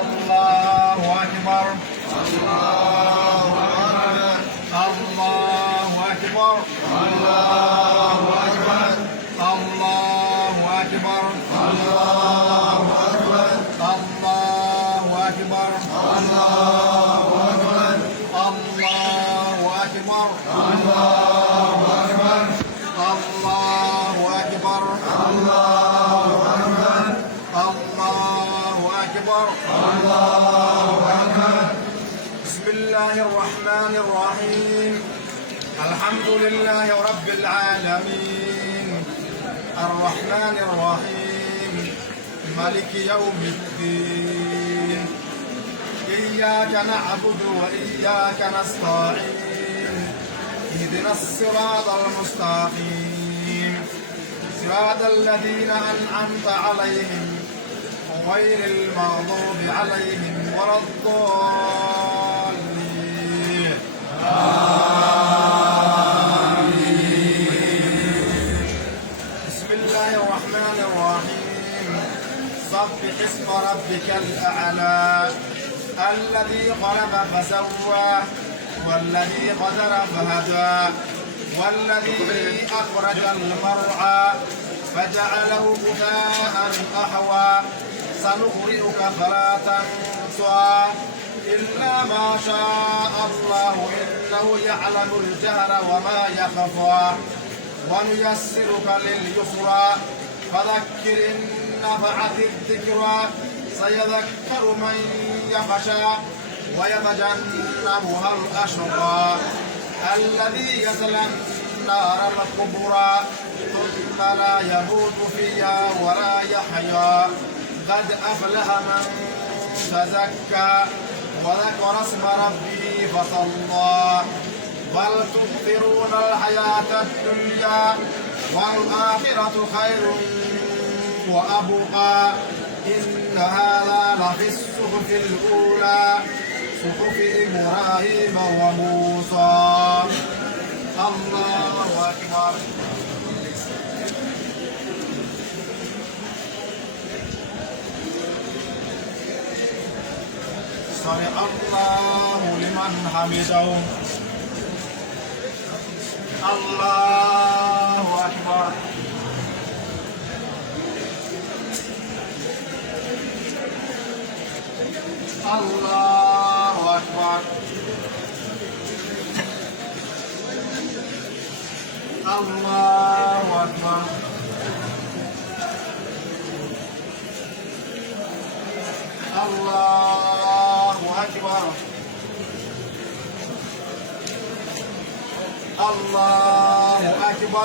الله أكبر الله أكبر الله أكبر الله أكبر الله أكبر الله أكبر الله أكبر الله أكبر الله أكبر الله أكبر الله أكبر الله أكبر الله أكبر الله أكبر. بسم الله الرحمن الرحيم. الحمد لله رب العالمين الرحمن الرحيم مالك يوم الدين. إياك نعبد وإياك نستعين. اهدنا الصراط المستقيم صراط الذين أنعمت عليهم غير المغضوب عليهم ولا الضالين. آمين. بسم الله الرحمن الرحيم. سبح اسم ربك الأعلى الذي خلق فسوى والذي قدر فهدى والذي أخرج المرعى فجعله غثاء أحوى. سنقرئك فلا تنسى إلا ما شاء الله إنه يعلم الجهر وما يخفى. ونيسرك لليسرى فذكر إن نفعت الذكرى. سيذكر من يخشى ويتجنبها الأشقى الذي يصلى النار الكبرى ثم لا يموت فيها ولا يحيا. قد أفلح من تزكى وذكر اسم ربه فصلى. بل تؤثرون الحياة الدنيا والآخرة خير وأبقى. إن هذا لفي الصحف الأولى صحف إبراهيم وموسى. الله أكبر. سمع الله لمن حمده. الله أكبر. الله أكبر. الله أكبر. الله أكبر. الله أكبر. الله أكبر.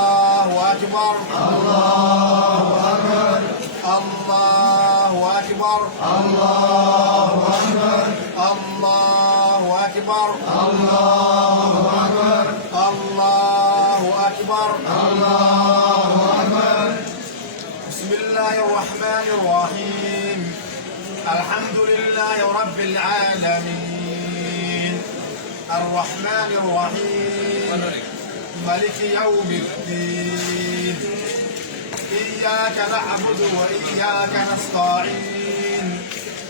الله أكبر. الله أكبر. الله أكبر. الله أكبر. الله أكبر. الله أكبر. الله أكبر. بسم الله الرحمن الرحيم. الحمد لله رب العالمين الرحمن الرحيم مالك يوم الدين. إياك نعبد وإياك نستعين.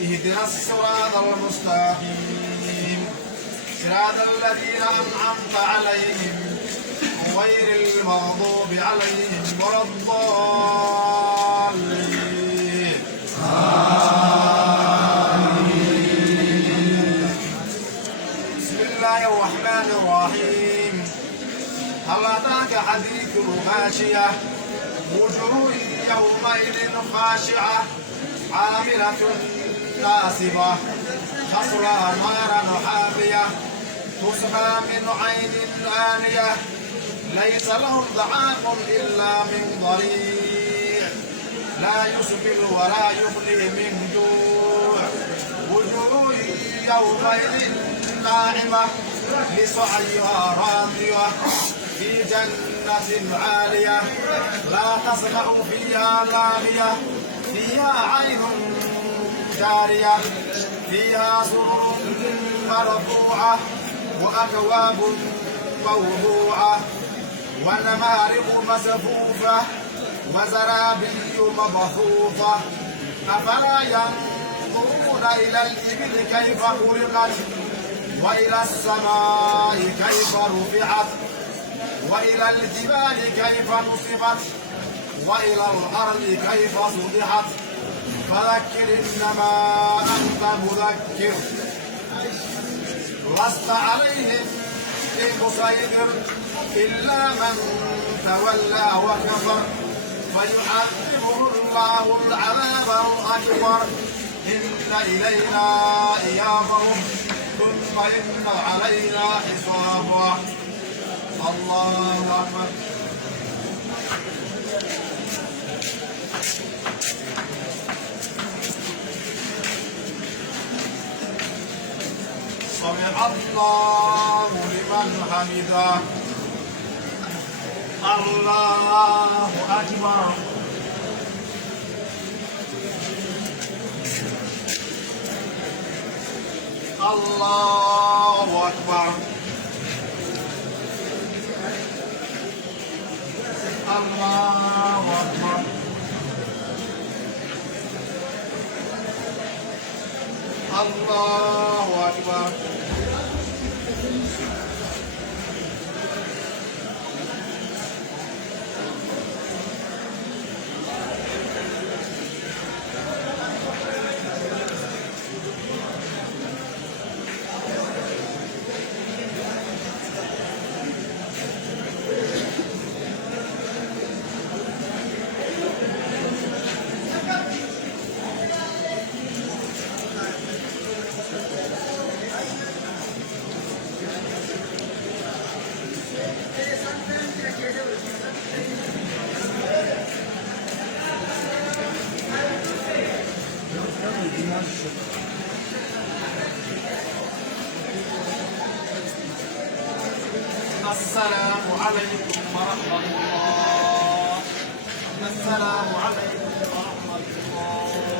اهدنا الصراط المستقيم صراط الذين أنعمت عليهم غير المغضوب عليهم ولا الضالين. آمين. بسم الله الرحمن الرحيم. هل أتاك حديث الغاشية وجوه يومئذ خاشعة عاملة ناصبة تصلى نارا حامية تسقى من عين آنية ليس لهم طعام إلا من ضريع لا يسمن ولا يغني من جوع. وجوه يومئذ ناعمة لسعيها راضية في جنة عالية لا تسمع فيها لاغية فيها عين جارية فيها سرر مرفوعة وأكواب موضوعة ونمارق مصفوفة وزرابي مبثوثة أفلا ينظرون إلى الإبل كيف خلقت وإلى السماء كيف رفعت وإلى الجبال كيف نصبت وإلى الأرض كيف سطحت فذكر إنما أنت مذكر لست عليهم بمسيطر إلا من تولى وكفر فيعذبه الله العذاب الأكبر إن إلينا إيابهم ثم إن علينا حسابهم. الله أكبر. سمع الله لمن حمده. الله أكبر. الله أكبر. الله أكبر. الله أكبر. السلام عليكم ورحمة الله. السلام عليكم ورحمة الله.